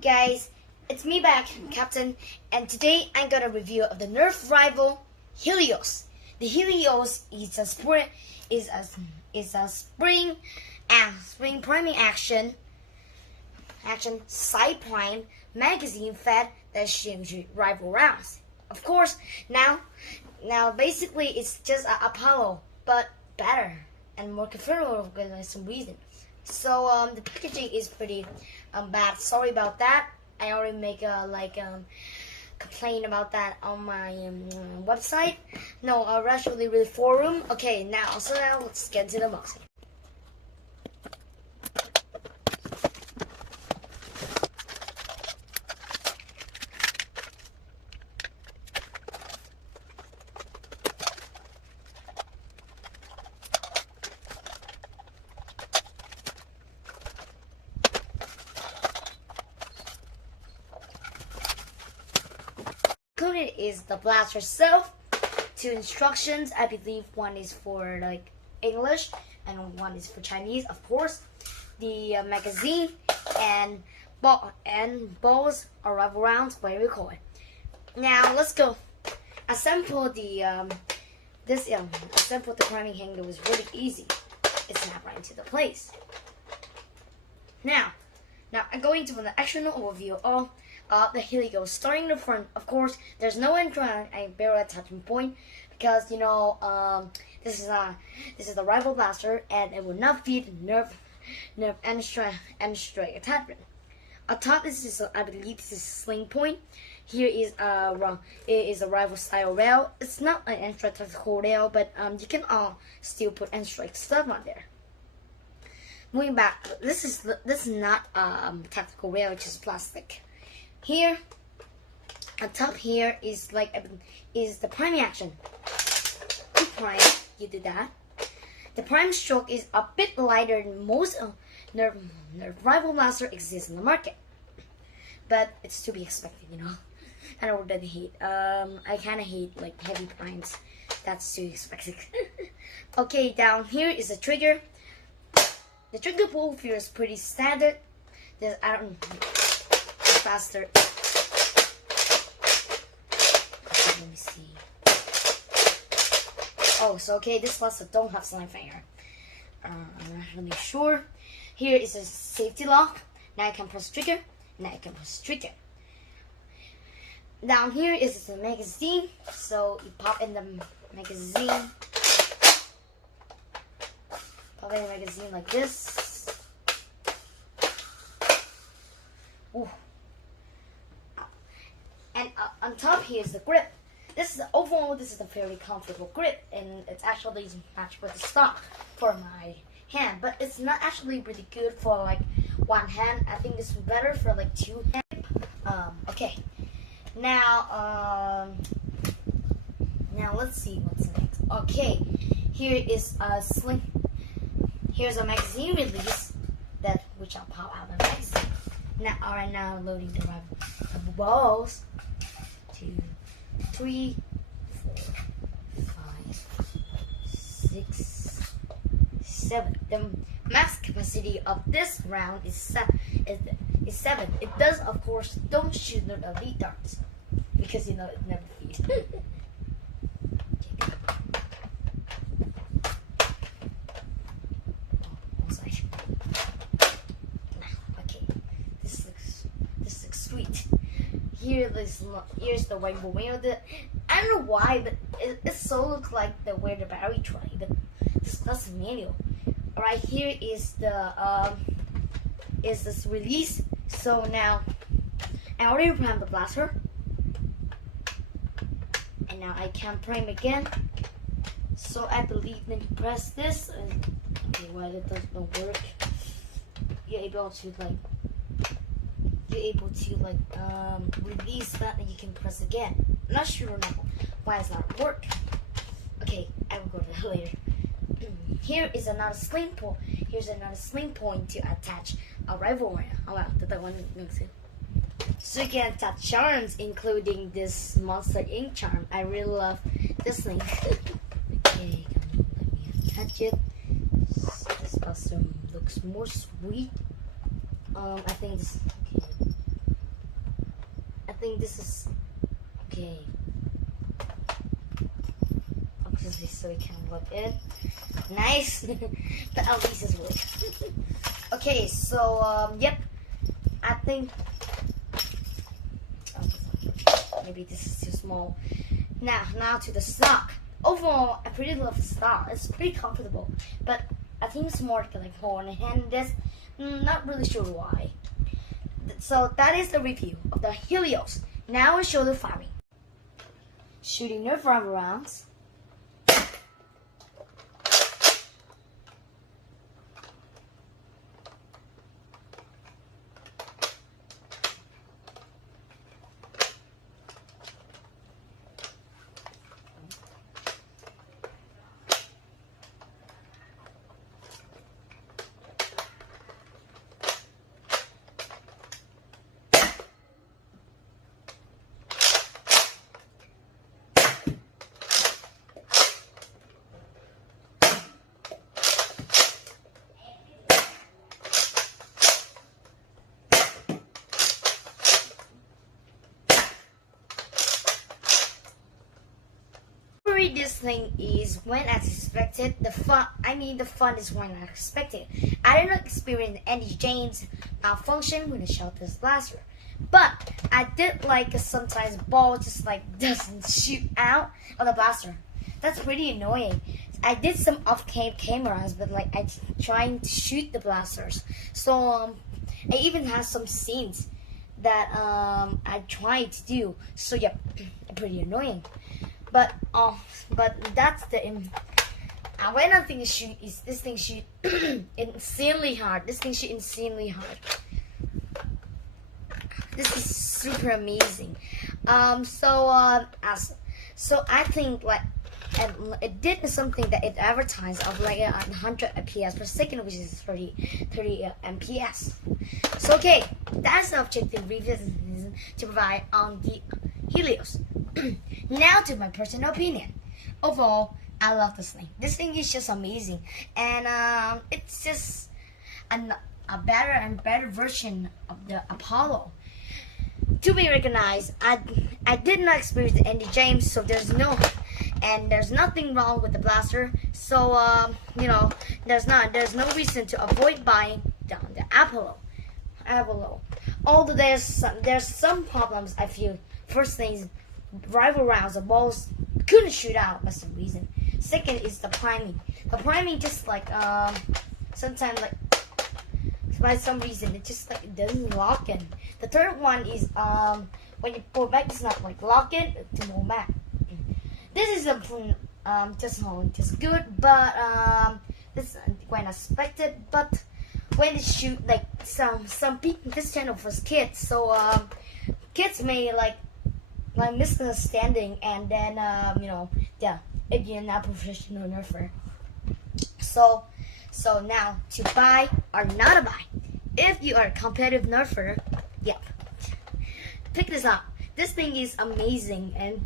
Guys, it's me back, Captain, and today I'm gonna review of the Nerf rival Helios. The Helios is a spring priming action side prime magazine fed that shoots rival rounds. Of course, now basically it's just a Apollo, but better and more conformable for some reason. So the packaging is pretty bad. Sorry about that. I already make a complaint about that on my website. No, actually forum. Okay, now let's get into the boxing. Included is the blaster itself, 2 instructions. I believe one is for English and one is for Chinese, of course. The magazine and balls or rival rounds, whatever you call it. Now let's go. Assemble the assemble the priming hanger was really easy. It snapped right into the place. Now I'm going to an external overview of the Helios. Starting in the front, of course, there's no barrel attachment point because this is the rival blaster and it will not feed Nerf and strike attachment. On top, I believe this is a sling point. Here is a rival style rail. It's not an end-strike tactical rail, but you can still put end-strike stuff on there. Moving back, this is not tactical rail, which is plastic. Here, on top here is the priming action. Quick prime, you do that. The prime stroke is a bit lighter than most Nerf rival blaster exists in the market, but it's to be expected, I don't really hate. I kind of hate heavy primes. That's to be expected. Okay, down here is the trigger. The trigger pull here is pretty standard. Faster. Okay, let me see. Oh, so okay, this blaster don't have slime finger. I'm not really sure. Here is a safety lock. Now I can press trigger. Now I can press trigger. Down here is the magazine. So you pop in the magazine. Pop in the magazine like this. Ooh. And on top here is the grip. This is a very comfortable grip, and it's actually matched with the stock for my hand. But it's not actually really good for one hand. I think this is better for 2 hands. Okay. Now let's see what's next. Okay, here is a sling. Here's a magazine release which I'll pop out of the magazine. Now loading the balls. 2, 3, 4, 5, 6, 7. The max capacity of this round is 7. It does, of course, don't shoot no elite darts because it never feeds. Here's the rainbow wheel. I don't know why, but it so looks like where the battery tray, but that's manual. Right here is this release. So now I already primed the blaster, and now I can prime again. So I believe then you press this, and okay, why that doesn't work? You're able to release that, and you can press again. I'm not sure why it's not work. Okay, I will go to that later. Here is another sling point. Here's another sling point to attach a rival wire. Oh wow, that one makes it. So you can attach charms, including this Monster Ink charm. I really love this thing. Okay, let me attach it. This custom looks more sweet. I think this. Okay. think this is okay. Obviously, so we can look it. Nice, but at least it's wood. Okay, so yep, I think maybe this is too small. Now to the stock. Overall, I pretty love the stock. It's pretty comfortable, but I think it's more like more on the hand. This, not really sure why. So that is the review of the Helios. Now I show the firing. Shooting Nerf rubber rounds. This thing is when I expected. The fun is when I expected. I did not experience any Jane's malfunction when I shot this blaster, but I did like sometimes ball just like doesn't shoot out of the blaster. That's pretty annoying. I did some off-cam cameras, but like I trying to shoot the blasters. So I even have some scenes that I tried to do. So yeah, pretty annoying. But that's the when I think shoot is this thing shoot insanely hard. This thing shoot insanely hard. This is super amazing. So I think like it did something that it advertised of like 100 FPS per second, which is 30 FPS. So okay, that's the objective review to provide on the Helios. Now to my personal opinion. Overall, I love this thing. This thing is just amazing, and it's just a better and better version of the Apollo. To be recognized, I did not experience any James, so there's nothing wrong with the blaster. So there's no reason to avoid buying the Apollo. Although there's some problems, I feel. First thing is rival rounds, the balls couldn't shoot out for some reason. Second is the priming. The priming just like sometimes like by some reason it just like it doesn't lock in. The third one is when you pull back, it's not like lock in to move back. This is just good, but this is quite unexpected. But when they shoot like some people, this channel for kids, so kids may like misunderstanding, and then if you're not professional nerfer. So now to buy or not to buy. If you are a competitive nerfer, yep, pick this up. This thing is amazing, and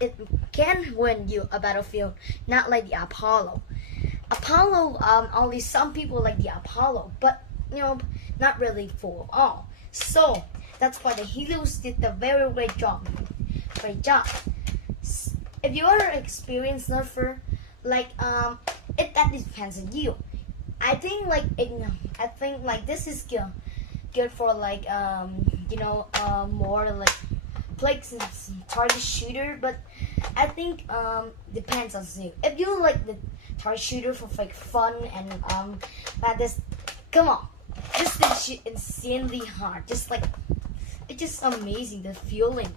it can win you a battlefield, not like the Apollo. Only some people like the Apollo, but not really full of all. So that's why the Helios did the very great job. If you are an experienced nerfer, like that depends on you. I think this is good for like more like plays target shooter, but I think depends on you. If you like the target shooter for like fun and like this, come on, this thing shoot insanely hard. Just like it's just amazing, the feeling.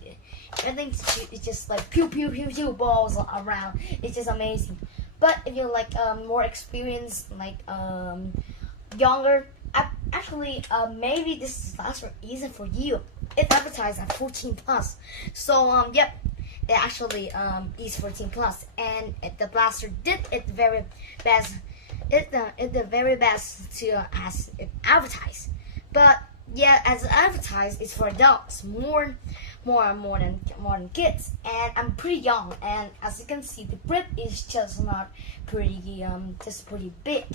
I think it's just like pew pew pew pew balls around. It's just amazing. But if you're like more experienced, like younger, actually maybe this blaster isn't for you. It's advertised at 14 plus. So yep, it actually is 14 plus, and the blaster did its very best. It's the very best to as it advertised. But yeah, as advertised, it's for adults, more than kids. And I'm pretty young, and as you can see, the grip is just not pretty, just pretty big.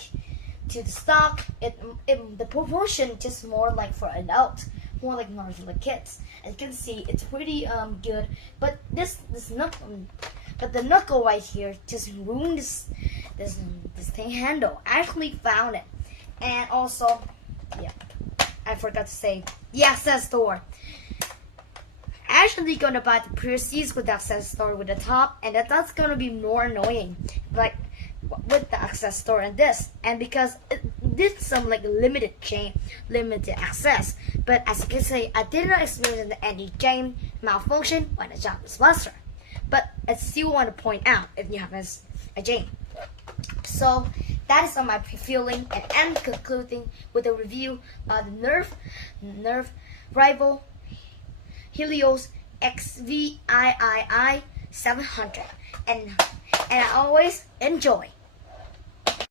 To the stock, the proportion just more like for adults. more like Nerf for the kids. As you can see, it's pretty good. But this knuckle, but the knuckle right here just ruined this thing handle. I actually found it, and also, yeah, I forgot to say the accessory. Actually gonna buy the Prestige with the accessory with the top, and that's gonna be more annoying, like with the accessory and this, and because it did some like limited access. But as you can see, I didn't experience any chain malfunction when the job was buster. But I still want to point out if you have a chain. So that is all my feeling, and I'm concluding with a review of the Nerf rival Helios XVIII 700, and I always enjoy.